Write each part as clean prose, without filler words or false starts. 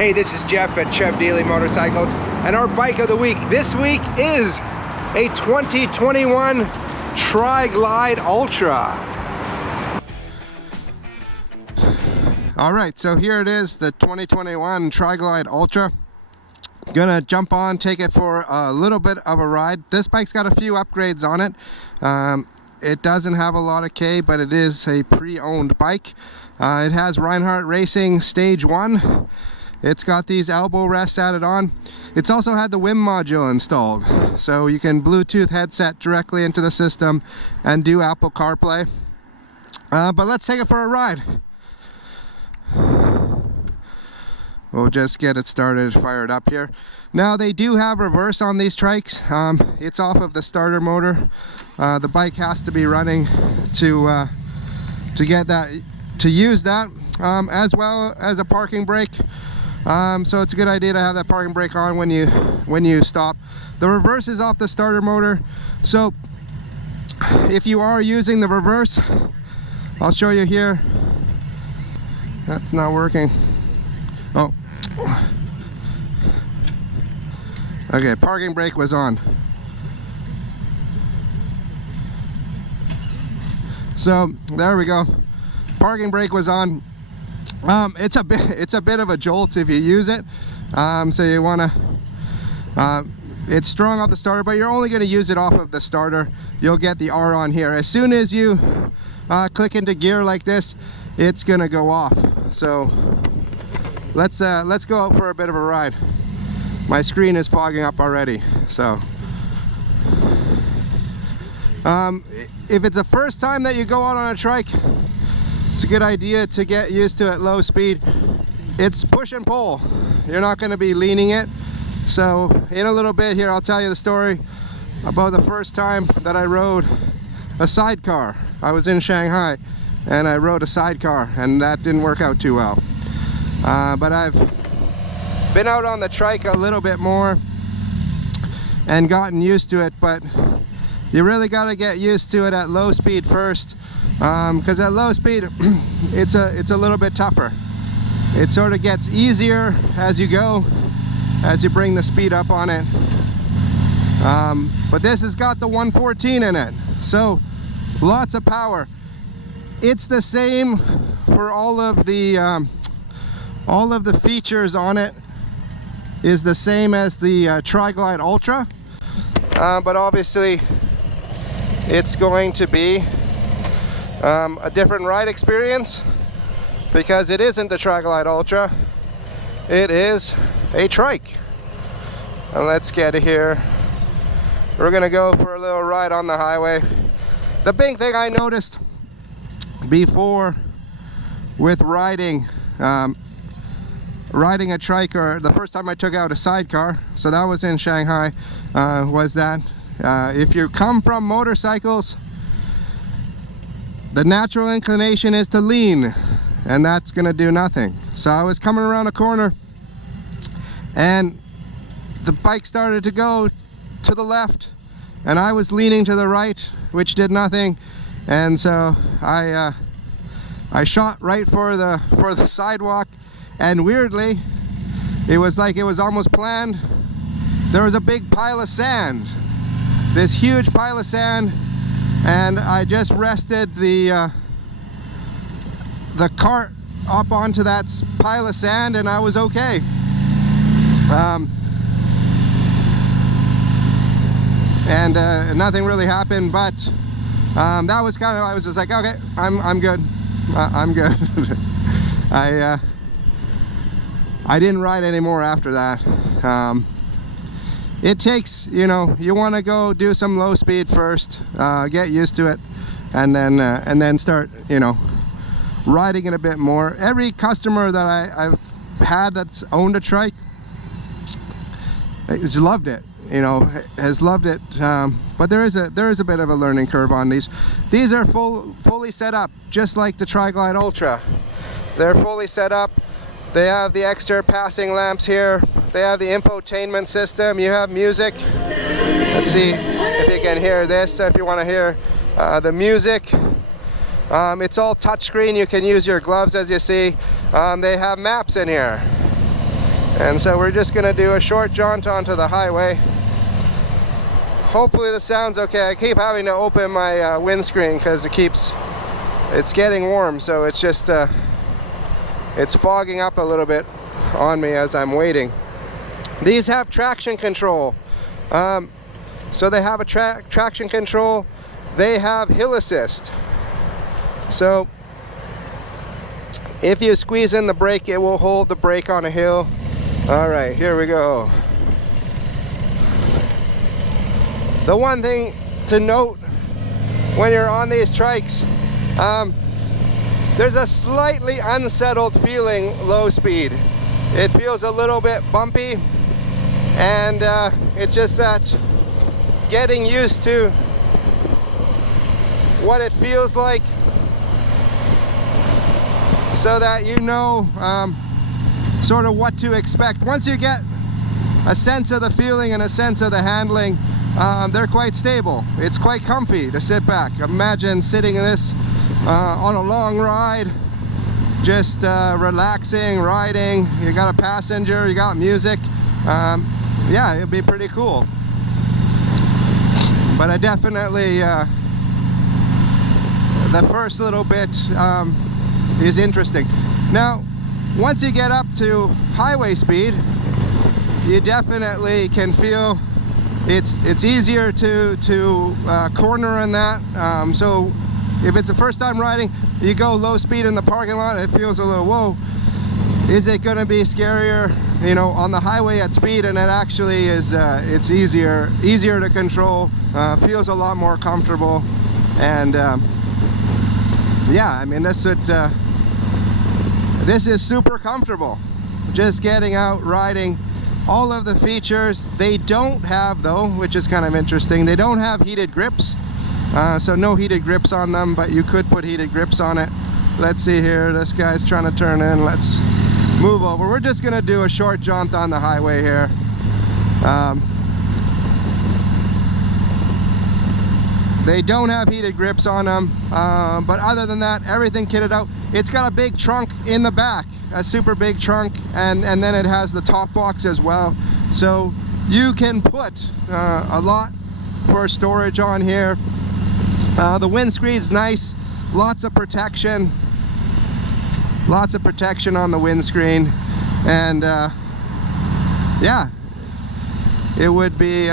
Hey, this is Jeff at Trev Deeley Motorcycles, and our bike of the week this week is a 2021 Tri-Glide Ultra. All right, so here it is, the 2021 Tri-Glide Ultra. Gonna jump on, take it for a little bit of a ride. This bike's got a few upgrades on it. It doesn't have a lot of K, but it is a pre-owned bike. It has Reinhardt Racing Stage 1. It's got these elbow rests added on. It's also had the WIM module installed, so you can Bluetooth headset directly into the system and do Apple CarPlay. But let's take it for a ride. We'll just get it started, fired up here. Now they do have reverse on these trikes. It's off of the starter motor. The bike has to be running to get that, to use that, as well as a parking brake. So it's a good idea to have that parking brake on when you stop. The reverse is off the starter motor, so if you are using the reverse, I'll show you here. That's not working. Oh, okay, parking brake was on. So there we go, parking brake was on. It's a bit of a jolt if you use it, so you want to, it's strong off the starter, but you're only going to use it off of the starter. You'll get the R on here. As soon as you click into gear like this, it's going to go off. So let's go out for a bit of a ride. My screen is fogging up already, so if it's the first time that you go out on a trike, it's a good idea to get used to at low speed. It's push and pull. You're not going to be leaning it. So in a little bit here, I'll tell you the story about the first time that I rode a sidecar. I was in Shanghai and I rode a sidecar, and that didn't work out too well. But I've been out on the trike a little bit more and gotten used to it, but you really got to get used to it at low speed first. Because at low speed it's a little bit tougher. It sort of gets easier as you go, as you bring the speed up on it. But this has got the 114 in it, so lots of power. It's the same for all of the features on it is the same as the Tri-Glide Ultra, but obviously it's going to be a different ride experience, because it isn't the Tri-Glide Ultra, it is a trike. And let's get here. We're gonna go for a little ride on the highway. The big thing I noticed before with riding a trike, or the first time I took out a sidecar, so that was in Shanghai, was that if you come from motorcycles, the natural inclination is to lean, and that's gonna do nothing. So I was coming around a corner and the bike started to go to the left and I was leaning to the right, which did nothing. And so I shot right for the sidewalk, and weirdly, it was like it was almost planned. There was a big pile of sand, this huge pile of sand, and I just rested the cart up onto that pile of sand, and I was okay. Nothing really happened, but that was kind of, I was just like, okay, I'm good. I'm good. I didn't ride anymore after that. It takes, you know, you want to go do some low speed first, get used to it, and then start, you know, riding it a bit more. Every customer that I've had that's owned a trike has loved it, you know, has loved it. But there is a bit of a learning curve on these. These are fully set up, just like the Tri-Glide Ultra. They're fully set up. They have the extra passing lamps here. They have the infotainment system. You have music. Let's see if you can hear this. If you want to hear the music, it's all touchscreen. You can use your gloves, as you see. They have maps in here. And so we're just gonna do a short jaunt onto the highway. Hopefully the sound's okay. I keep having to open my windscreen because it's getting warm, so it's just it's fogging up a little bit on me as I'm waiting. These have traction control. So they have a traction control. They have hill assist. So if you squeeze in the brake, it will hold the brake on a hill. All right, here we go. The one thing to note when you're on these trikes, there's a slightly unsettled feeling low speed. It feels a little bit bumpy, and it's just that getting used to what it feels like so that you know sort of what to expect. Once you get a sense of the feeling and a sense of the handling, they're quite stable. It's quite comfy to sit back. Imagine sitting in this on a long ride, just relaxing, riding. You got a passenger, you got music. Yeah, it'd be pretty cool. But I definitely, the first little bit is interesting. Now, once you get up to highway speed, you definitely can feel it's easier to corner in that. So if it's the first time riding, you go low speed in the parking lot, it feels a little, whoa. Is it going to be scarier, you know, on the highway at speed? And it actually is. It's easier to control. Feels a lot more comfortable, and yeah, I mean, this is super comfortable. Just getting out, riding. All of the features they don't have, though, which is kind of interesting. They don't have heated grips, so no heated grips on them, but you could put heated grips on it. Let's see here, this guy's trying to turn in. Let's move over. We're just gonna do a short jaunt on the highway here. They don't have heated grips on them, but other than that, everything kitted out. It's got a big trunk in the back, a super big trunk, and then it has the top box as well. So you can put a lot for storage on here. The windscreen's nice, lots of protection on the windscreen, and yeah, it would be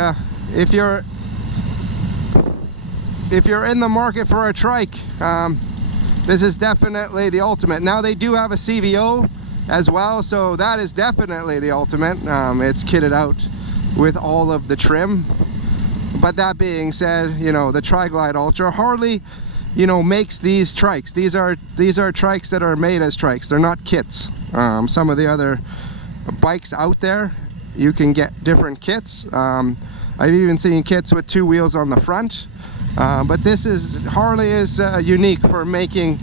if you're in the market for a trike, this is definitely the ultimate. Now they do have a CVO as well, so that is definitely the ultimate. It's kitted out with all of the trim. But that being said, you know, the Tri-Glide Ultra, Harley, you know, makes these trikes. These are trikes that are made as trikes. They're not kits. Some of the other bikes out there, you can get different kits. I've even seen kits with 2 wheels on the front. But Harley is unique for making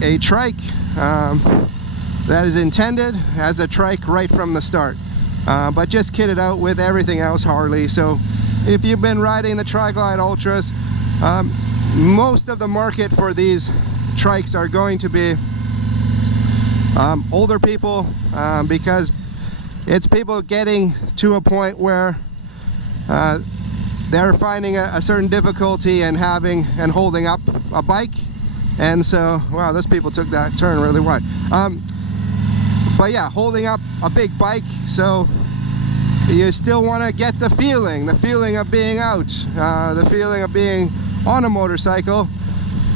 a trike that is intended as a trike right from the start, but just kitted out with everything else Harley. So if you've been riding the Tri-Glide Ultras, most of the market for these trikes are going to be older people, because it's people getting to a point where they're finding a certain difficulty in having and holding up a bike. And so, wow, those people took that turn really wide. But yeah, holding up a big bike, so you still want to get the feeling of being out, the feeling of being on a motorcycle,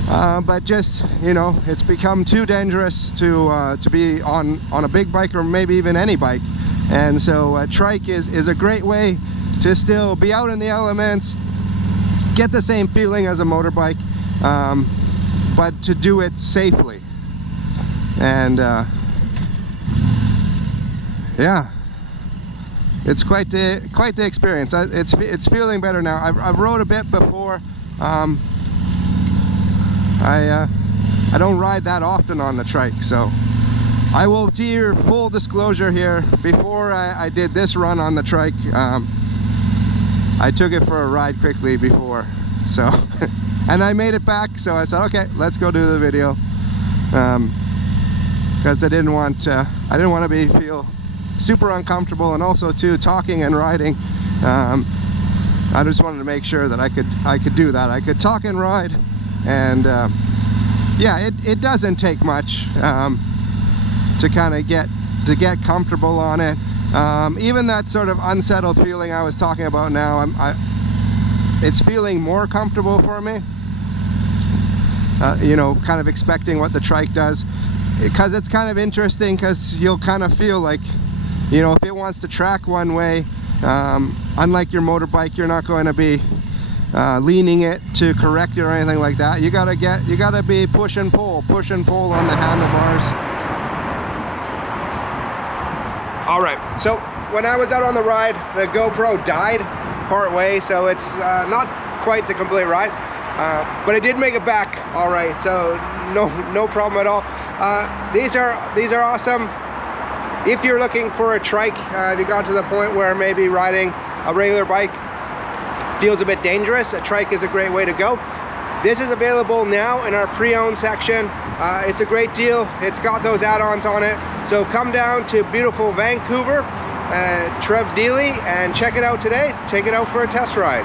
but just, you know, it's become too dangerous to be on a big bike, or maybe even any bike. And so a trike is a great way to still be out in the elements, get the same feeling as a motorbike, but to do it safely. And yeah, it's quite the experience. It's feeling better now. I've rode a bit before. I don't ride that often on the trike, so I will do your full disclosure here. Before I did this run on the trike, I took it for a ride quickly before, so and I made it back, so I said, okay, let's go do the video, because I didn't want to feel super uncomfortable, and also too, talking and riding, I just wanted to make sure that I could do that. I could talk and ride, and yeah, it doesn't take much to kind of get comfortable on it. Even that sort of unsettled feeling I was talking about now, it's feeling more comfortable for me. You know, kind of expecting what the Trike does, because it's kind of interesting, because you'll kind of feel like, you know, if it wants to track one way, unlike your motorbike, you're not going to be leaning it to correct it or anything like that. You gotta be push and pull on the handlebars. All right, so when I was out on the ride, the GoPro died part way, so it's not quite the complete ride, but it did make it back all right, so no problem at all. These are awesome. If you're looking for a Trike, if you got to the point where maybe riding a regular bike feels a bit dangerous, a Trike is a great way to go. This is available now in our pre-owned section. It's a great deal. It's got those add-ons on it. So come down to beautiful Vancouver, Trev Deeley, and check it out today. Take it out for a test ride.